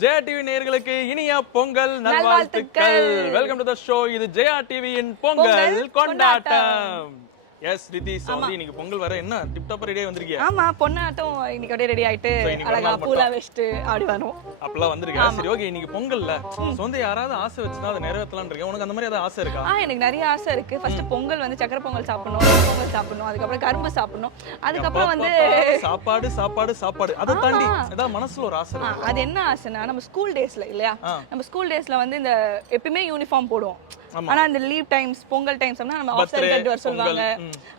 Jaya TV நேயர்களுக்கு இனிய பொங்கல் நல்வாழ்த்துக்கள். Welcome to the show. இது ஜெயா டிவியின் பொங்கல் கொண்டாட்டம். எஸ் ரிதி, சாந்தி, இன்னைக்கு பொங்கல் வர என்ன டிப் டாப் ரெடியா வந்திருக்கீங்க? ஆமா, பொண்ணாட்டம் இன்னைக்கு அப்படியே ரெடி ஆயிட்டு அழகா பூலா வெச்சிட்டு ஆடி வரோம். அப்பலாம் வந்திருக்கா? சரி, ஓகே. இன்னைக்கு பொங்கல்ல சொந்த யாராவது ஆசை வச்சுனா அதை நிறைவேற்றலாம்னு இருக்கேன். உனக்கு அந்த மாதிரி ஏதாவது ஆசை இருக்கா? எனக்கு நிறைய ஆசை இருக்கு. ஃபர்ஸ்ட் பொங்கல் வந்து சக்கரை பொங்கல் சாப்பிடணும், பொங்கல் சாப்பிடணும், அதுக்கு அப்புறம் கரும்பு சாப்பிடணும், அதுக்கு அப்புறம் வந்து சாப்பாடு சாப்பாடு சாப்பாடு. அத தாண்டி ஏதாவது மனசுல ஒரு ஆசை இருக்கு. அது என்ன ஆசைனா, நம்ம ஸ்கூல் டேஸ்ல இல்லையா, நம்ம ஸ்கூல் டேஸ்ல வந்து இந்த எப்பவுமே யூனிஃபார்ம் போடுவோம். ஆனா இந்த லீவ் டைம்ஸ், பொங்கல் டைம்ஸ்னா நம்ம ஆஃப் சாரி கட்டி வர சொல்வாங்க.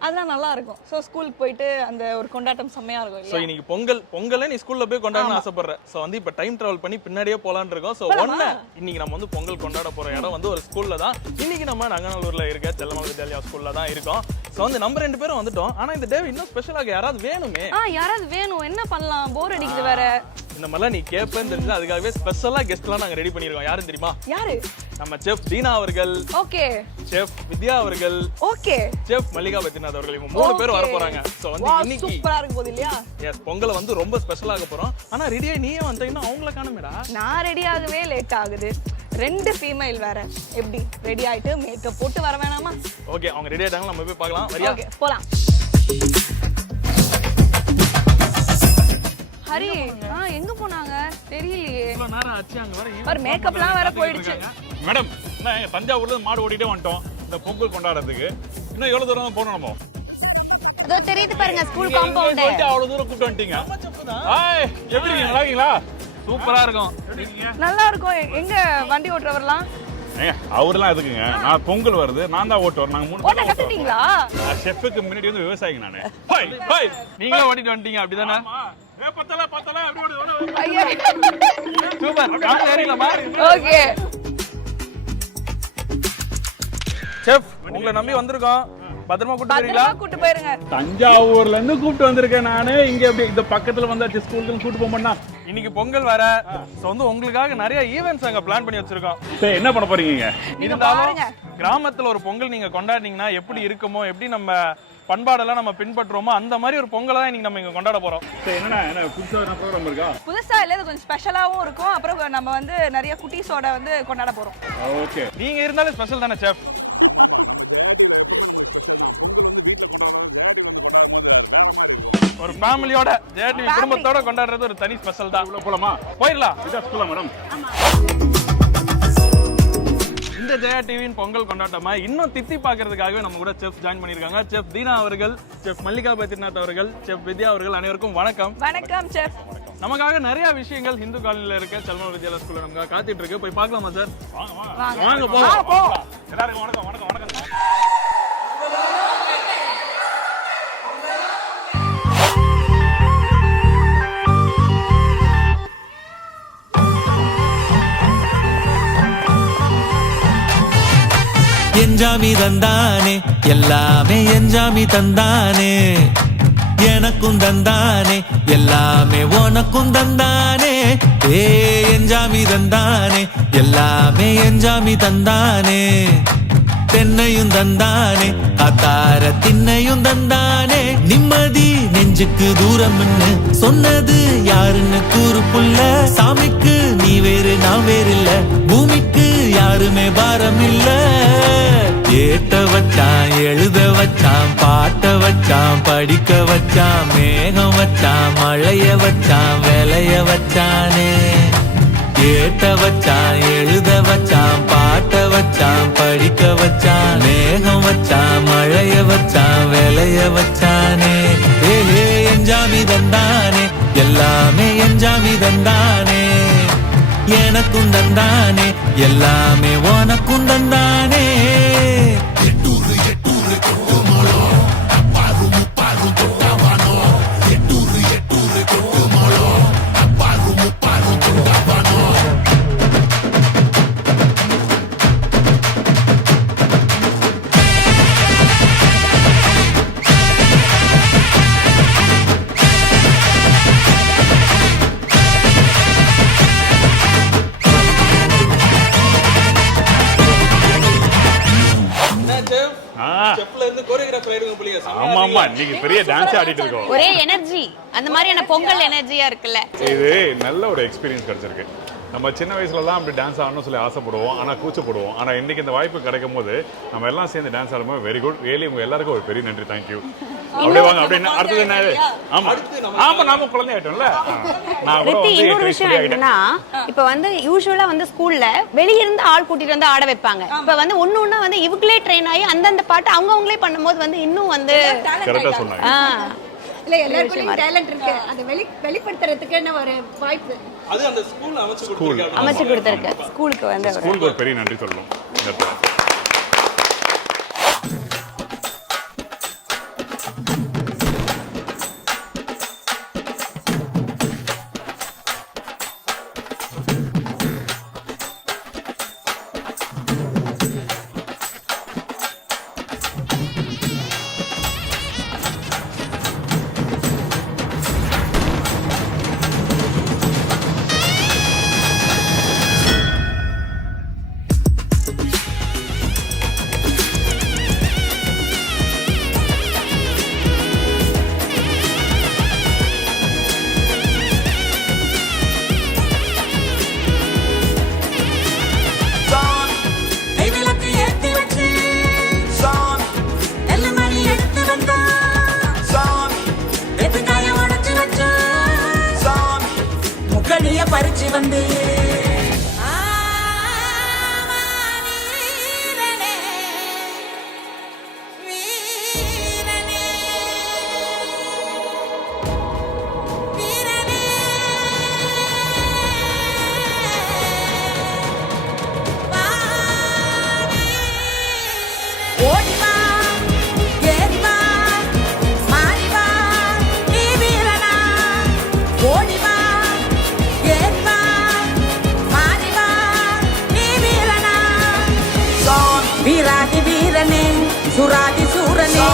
அதெல்லாம் நல்லா இருக்கும். சோ ஸ்கூலுக்கு போயிட்டு அந்த ஒரு கொண்டாட்டம் செமையா இருக்கும் இல்லையா? சோ இன்னைக்கு பொங்கலை நீ ஸ்கூல்ல போய் கொண்டாடணும்னு ஆசைப்படுறேன். சோ வந்து இப்ப டைம் டிராவல் பண்ணி பின்னாடியே போலாம்னு இருக்கோம். சோ இன்னைக்கு நம்ம வந்து பொங்கல் கொண்டாட போற இடம் வந்து ஒரு ஸ்கூல்ல தான். இன்னைக்கு நம்ம நங்கநல்லூர்ல இருக்க செல்லமலை வித்யாலயா ஸ்கூல்ல தான் இருக்கோம். சோ வந்து நம்ம 2 பேரும் வந்துட்டோம். ஆனா இந்த டே இன்னும் ஸ்பெஷலாக யாராவது வேணுமே. யாராவது வேணும். என்ன பண்ணலாம்? போர் அடிக்குது வேற. இந்த மாதிரிலாம் நீ கேப்பேன்னு தெரிஞ்சு அதுக்காகவே ஸ்பெஷலா கெஸ்ட்லாம் நாங்க ரெடி பண்ணிருக்கோம். யாரும் தெரியுமா? யாரு? நம்ம செஃப் தீனா அவர்கள், ஓகே, செஃப் வித்யா அவர்கள், ஓகே, செஃப் மல்லிகா பத்ரிநாத் அவர்கள். இவங்க 3 பேர் வர போறாங்க. சோ வந்து இன்னைக்கு சூப்பரா இருக்க போகுது இல்லையா? எஸ், பொங்கலை வந்து ரொம்ப ஸ்பெஷலாக போறோம். ஆனா ரெடியா நீயே வந்தீங்கன்னா அவங்கள காணுமேடா. நான் ரெடி ஆகவே லேட் ஆகுது. 2 ஃபீமேல் வேற. எப்படி ரெடி ஆயிட்டு மேக்கப் போட்டு வர வேணாமா? ஓகே, அவங்க ரெடி ஆயிட்டாங்க. நம்ம போய் பார்க்கலாம். வரியா? ஓகே, போலாம். ஹரி, எங்க போனாங்க தெரியலையே. இவ்வளவு நேரம் ஆச்சு. அங்க வர ஒரு மேக்கப்லாம் வேற போயிடுச்சு. மேடம், நான் தஞ்சாவூர்ல இருந்து மாடு ஓட்டிட்டே வந்துட்டோம் இந்த பொங்கல் கொண்டாடுறதுக்கு. இன்னும் எவ்வளவு தூரம் போறோம் நம்ம? அதோ தெரியுது பாருங்க ஸ்கூல் காம்பவுண்ட். அவ்வளவு தூரம் கூட்டி வந்துட்டீங்க. ஹாய், எப்படி இருக்கீங்க? நல்லா இருக்கீங்களா? சூப்பரா இருக்கும். நல்லா இருக்கும். எங்க வண்டி ஓட்டுறவர்லாம்? அவர்லாம் எதுக்குங்க? நான் பொங்கல் வருது, நான் தான் ஓட்டுவேன். நாங்க 3 ஓட்ட கத்துட்டீங்களா? ஷெஃப்க்கு முன்னாடி வந்து விவசாயிங்க நானு. நீங்களே ஓட்டிட்டு வந்துட்டீங்க அப்படிதானே? பத்தல அப்படி ஓடு. ஐயா, சூப்பர். கார் ஏறிடலாமா? ஓகே. செஃப், உங்களை நம்பி வந்திருக்கோம். பத்திரமா கூட்டு போயிருங்க. தஞ்சாவூர்ல இருந்து கூப்பிட்டு வந்திருக்கேன் நானு. இங்க அப்படி இந்த பக்கத்துல வந்தாச்சு. ஸ்கூலுக்கு கூட்டு போக மாட்டா. இன்னைக்கு பொங்கல் வர வந்து உங்களுக்காக நிறைய ஈவென்ட்ஸ் அங்க பிளான் பண்ணி வச்சிருக்கோம். என்ன பண்ண போறீங்க? இருந்தாலும் கிராமத்துல ஒரு பொங்கல் நீங்க கொண்டாடினீங்கன்னா எப்படி இருக்குமோ, எப்படி நம்ம பண்பாடெல்லாம் நம்ம பின்பற்றுறோமோ அந்த மாதிரி ஒரு பொங்கலை தான் இன்னைக்கு நம்ம இங்க கொண்டாட போறோம். என்ன புதுசா ப்ரோக்ராம் இருக்கா? புதுசா இல்ல, இது கொஞ்சம் ஸ்பெஷலாவும் இருக்கும். அப்புறம் நம்ம வந்து நிறைய குட்டீஸோட வந்து கொண்டாட போறோம். ஓகே, நீங்க இருந்தாலும் ஸ்பெஷல் தானே செஃப்? ஒரு ஃபேமிலியோட ஜெயா டிவி குடும்பத்தோட கொண்டாடுறது ஒரு தனி ஸ்பெஷல் தான். உள்ள போலாமா? போயிடலாம். இதா ஸ்கூலா மேடம்? இந்த ஜெயா டிவியின் பொங்கல் கொண்டாட்டமா இன்னும் தித்தி பாக்குறதுக்காகவே நம்ம கூட செஃப் ஜாயின் பண்ணிருக்காங்க. செஃப் தீனா அவர்கள், செஃப் மல்லிகா பத்ரிநாத் அவர்கள், செஃப் வித்யா அவர்கள், அனைவருக்கும் வணக்கம். வணக்கம் செஃப். நமக்காக நிறைய விஷயங்கள் ஹிந்து காலனில இருக்க செல்லமலை வித்யாலயா ஸ்கூல்ல நமக்கு காத்துட்டு இருக்கு. போய் பார்க்கலாமா சார்? வாங்க போலாம். எல்லாருக்கும் வணக்கம். வணக்கம் வணக்கம். என்ஜாமி தந்தானே, எல்லாமே என்ஜாமி தந்தானே, எனக்கும் தந்தானே, எல்லாமே உனக்கும் தந்தானே. என்ஜாமி தந்தானே, எல்லாமே என்ஜாமி தந்தானே, தென்னையும் தந்தானே, காத்தார திண்ணையும் தந்தானே. நிம்மதி நெஞ்சுக்கு தூரம்னு சொன்னது யாருன்னு கூறு புள்ள. சாமிக்கு நீ வேறு நான் வேறு இல்ல, பூமிக்கு யாருமே பாரம் இல்ல. ஏத்த வச்சான், எழுத வச்சான், பாட்ட வச்சான், படிக்க வச்சான், மேகம் வச்சான், மழைய வச்சான், விளைய வச்சானே. ஏத்த வச்சான், எழுத வச்சான், பாட்ட வச்சான், படிக்க வச்சான், மேகம் வச்சான், மழைய வச்சான், விளைய வச்சானே. என்ஜாமி தந்தானே, எல்லாமே என்ஜாமி தந்தானே, எனக்கும் தந்தானே, எல்லாமே உனக்கும் தந்தானே. ஆமா, இன்னைக்கு பெரிய டான்ஸ் ஆடிட்டு இருக்கோம். ஒரே எனர்ஜி, அந்த மாதிரியான பொங்கல் எனர்ஜியா இருக்குல்ல. இது நல்ல ஒரு எக்ஸ்பீரியன்ஸ் கிடைச்சிருக்கு. நம்ம சின்ன வயசுலலாம் அப்படி டான்ஸ் ஆடணும்னு சொல்லி ஆசைப்படுவோம், ஆனால் கூச்சப்படுவோம். ஆனால் இன்னைக்கு இந்த வாய்ப்பு கிடைக்கும் போது நம்ம எல்லாம் சேர்ந்து டான்ஸ் ஆடும்போது வெரி குட். ரியலி உங்க எல்லாருக்கும் ஒரு பெரிய நன்றி. தேங்க்யூ. அப்படியே வாங்க. அப்படியே அடுத்தது என்ன? ஆமா நாம குழந்தை ஆயிட்டோம்ல. நான் கூட வந்து இன்னொரு விஷயம் என்னன்னா, இப்ப வந்து யூசுவலா வந்து ஸ்கூல்ல வெளிய இருந்து ஆள் கூட்டிட்டு வந்து ஆட வைப்பாங்க. இப்ப வந்து ஒண்ணு வந்து இவங்களே ட்ரெயின் ஆகி அந்தந்த பாட்டு அவங்களே பண்ணும்போது வந்து இன்னும் வந்து கரெக்டா சொன்னாங்க. இல்ல எல்லாருக்கும் டேலண்ட் இருக்கு. அதை வெளிப்படுத்துறதுக்கான ஒரு வாய்ப்பு அது அந்த ஸ்கூல் அமைச்சு கொடுத்திருக்கு. ஸ்கூலுக்கு வந்து ஸ்கூலுக்கு ஒரு பெரிய நன்றி சொல்லணும். பறிச்சு வந்து வீராதி வீரனே சுராதி சூரனே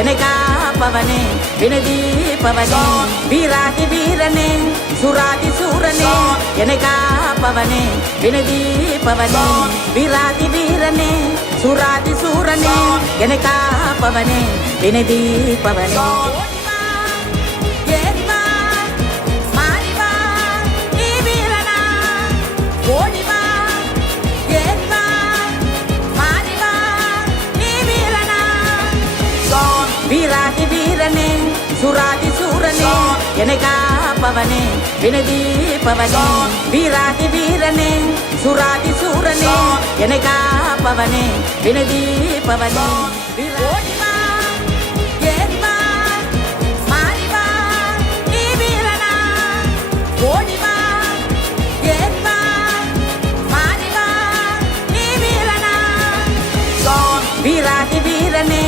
என்னை காப்பவனே வினதீபவனே. வீராதி வீரனே சுராதி சூரனே என்னை காப்பவனே வினதீபவனே. வீராதி வீரனே சுராதி சூரனே என்னை காப்பவனே வினதீபவனே. வீராதி வீரனே சுராதி சூரனே என்னை காப்பவனே வினதீபவனே. வீராதி வீரனே சுராதி சூரனே என்னை காப்பவனே வினதீபவனே. வீராதி வீரனே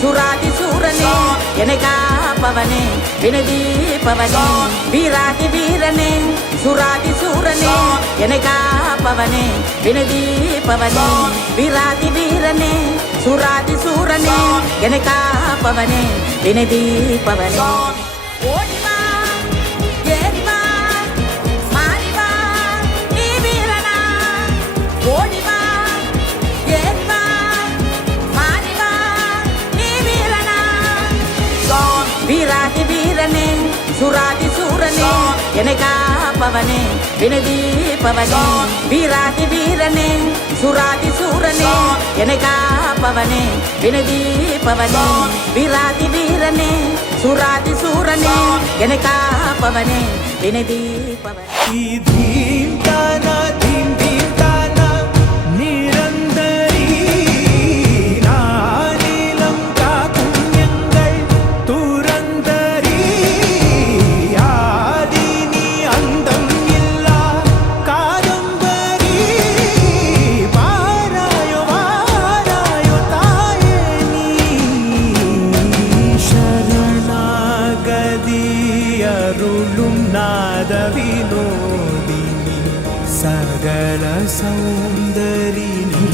சுராதி சூரனே என்னை காப்பவனே வினதீபவனே. வீராதி வீரனே சுராதி சூரனே என்னை காப்பவனே வினதீபவனே. வீராதி வீரனே சுராதி சூரனே என்னை காப்பவனே வினதீபவனே. வீராதி வீரனே சுராதி சூரனே என்னை காப்பவனே வினதீபவனே. வீராதி வீரனே சுராதி சூரனே என்னை காப்பவனே வினதீபவனே. வீராதி வீரனே சுராதி சூரனே என்னை காப்பவனே வினதீபவனே. சகல சௌந்தரினி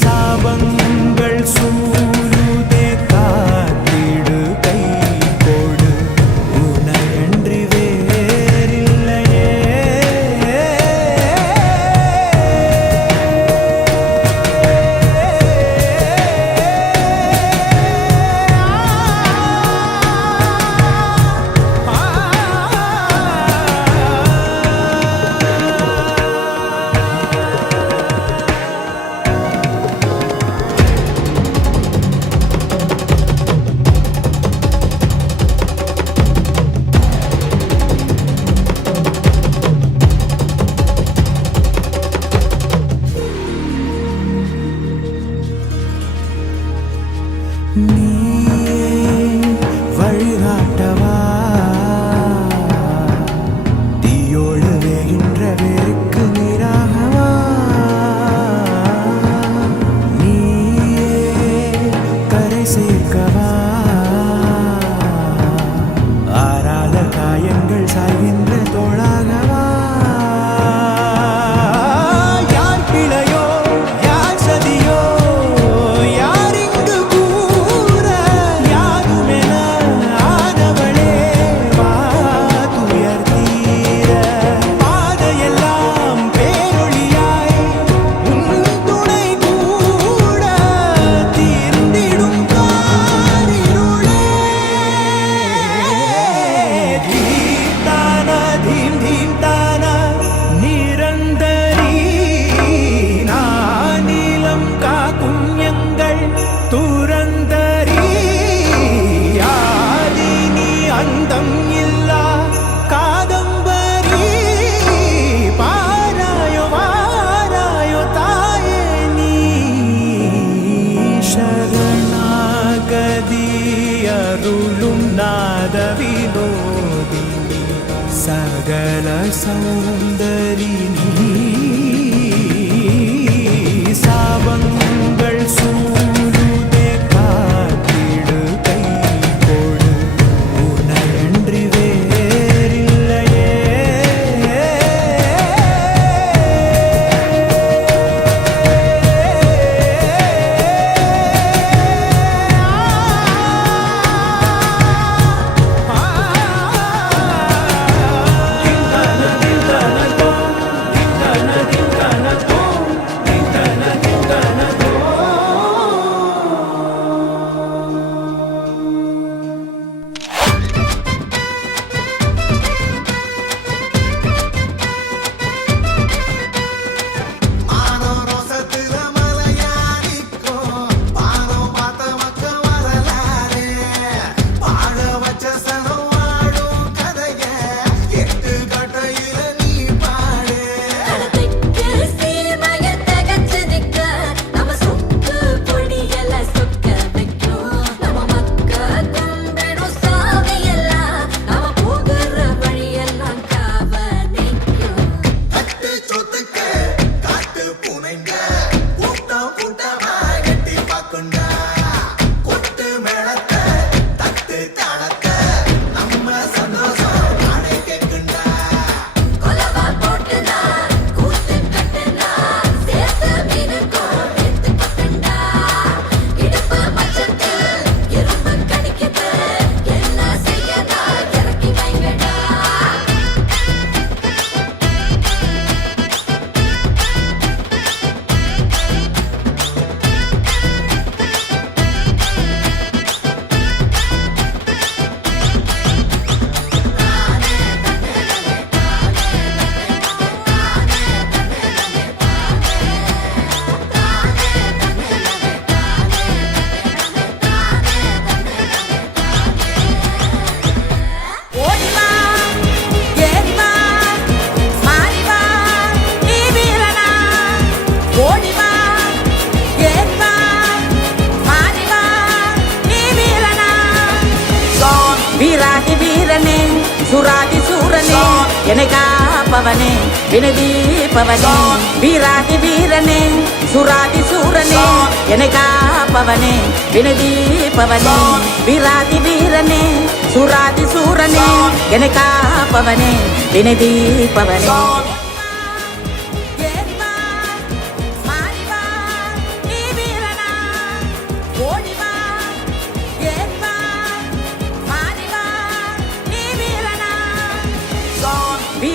சாபங்கள் சூழுதே காத்திடு கை கொடு உனையன்றி வேறில்லையே. சௌந்தரினி சாபங்கள் சூழுதே காத்திடு கை கொடு உனையன்றி வேறில்லையே வீராதி வீரனே சுராதி சூரனே என்னை காப்பவனே வினதீபவனே வீராதி வீரனே சுராதி சூரனே என்னை காப்பவனே வினதீபவனே வீராதி வீரனே சுராதி சூரனே என்னை காப்பவனே வினதீபவனே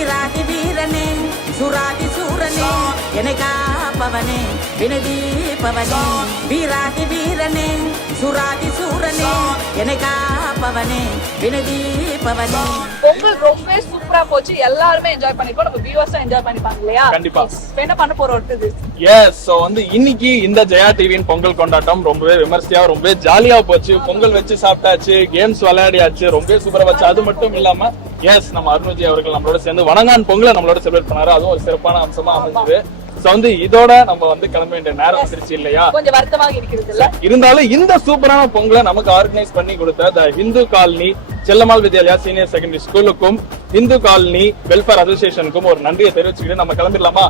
வீராதி வீரனே சுராதி சூரனே என்னை காப்பவனே வினதீபவனே வீராதி வீரனே சுராதி சூரனே என்னை காப்பவனே வினதீபவனே. பொங்கல் ரொம்பவே சூப்பரா போச்சு, எல்லாருமே என்ஜாய் பண்ணிருக்கோம், நம்ம வியூவர்ஸும் என்ஜாய் பண்ணிப்பாங்க இல்லையா? கண்டிப்பா. இப்ப என்ன பண்ண போறோம் அடுத்தது? எஸ், சோ வந்து இன்னைக்கு இந்த ஜெயா டிவியின் பொங்கல் கொண்டாட்டம் ரொம்பவே விமர்சையா ரொம்பவே ஜாலியா போச்சு. பொங்கல் வச்சு சாப்பிட்டாச்சு, கேம்ஸ் விளையாடியாச்சு, ரொம்பவே சூப்பரா வச்சு. அது மட்டும் இல்லாம எஸ், நம்ம அருண்ஜி அவர்கள் நம்மளோட சேர்ந்து வணங்கான் பொங்கலை நம்மளோட செலிப்ரேட் பண்ணாரு. அதுவும் ஒரு சிறப்பான அம்சமா அமைஞ்சது. சோ வந்து இதோட நம்ம வந்து கிளம்ப வேண்டிய நேரம் வந்துருச்சு இல்லையா? கொஞ்சம் வருத்தமாக இருக்கிறது இல்ல? இருந்தாலும் இந்த சூப்பரான பொங்கலை நமக்கு ஆர்கனைஸ் பண்ணி கொடுத்த the Hindu colony Chellammal Vidyalaya senior secondary ஸ்கூலுக்கும் இந்து காலனி வெல்ஃபேர் அசோசியேஷனுக்கும் ஒரு நன்றியை தெரிவிச்சுக்கிட்டு நம்ம கிளம்பிடலாமா?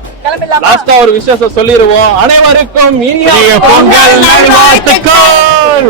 லாஸ்டா ஒரு விஷயம் சொல்லிடுவோம். அனைவருக்கும் இனிய பொங்கல் நல்வாழ்த்துக்கள்.